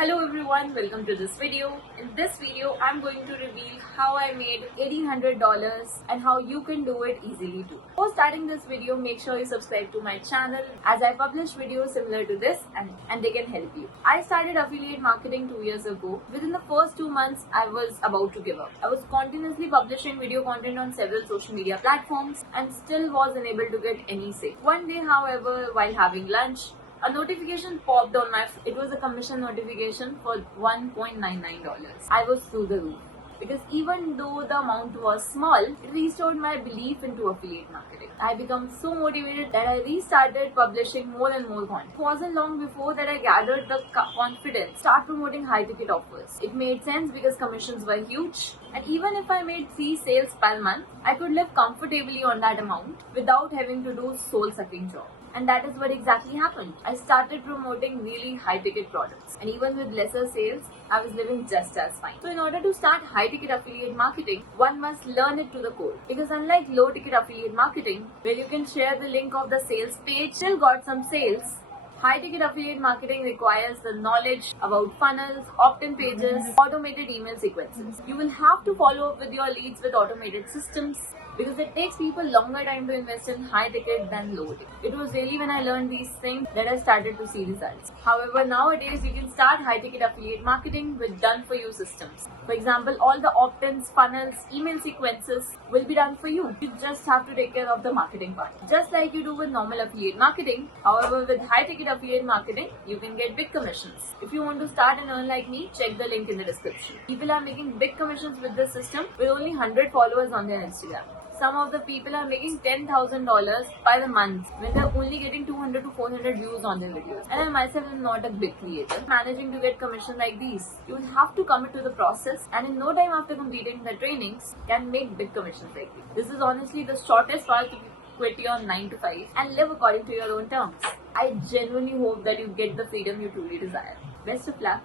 Hello everyone, welcome to this video. In this video, I'm going to reveal how I made $1,800 and how you can do it easily too. Before starting this video, make sure you subscribe to my channel as I publish videos similar to this and they can help you. I started affiliate marketing 2 years ago. Within the first 2 months, I was about to give up. I was continuously publishing video content on several social media platforms and still was unable to get any sale. One day, however, while having lunch, a notification popped on my phone. It was a commission notification for $1.99. I was through the roof because even though the amount was small, it restored my belief into affiliate marketing. I became so motivated that I restarted publishing more and more content. It wasn't long before that I gathered the confidence, start promoting high ticket offers. It made sense because commissions were huge, and even if I made 3 sales per month, I could live comfortably on that amount without having to do soul-sucking job. And that is what exactly happened. I started promoting really high ticket products, and even with lesser sales, I was living just as fine. So in order to start high ticket affiliate marketing, one must learn it to the core. Because unlike low ticket affiliate marketing, where you can share the link of the sales page, still got some sales, high ticket affiliate marketing requires the knowledge about funnels, opt-in pages, automated email sequences. You will have to follow up with your leads with automated systems because it takes people longer time to invest in high ticket than low ticket. It was really when I learned these things that I started to see results. However, nowadays you can start high ticket affiliate marketing with done for you systems. For example, all the opt-ins, funnels, email sequences will be done for you. You just have to take care of the marketing part. Just like you do with normal affiliate marketing. However, with high ticket affiliate marketing, you can get big commissions. If you want to start and earn like me, check the link in the description. People are making big commissions with this system with only 100 followers on their Instagram. Some of the people are making $10,000 by the month when they're only getting 200 to 400 views on their videos. And I myself am not a big creator. Managing to get commission like these, you will have to commit to the process, and in no time after completing the trainings, can make big commissions like these. This is honestly the shortest path to quit your 9 to 5 and live according to your own terms. I genuinely hope that you get the freedom you truly desire. Best of luck.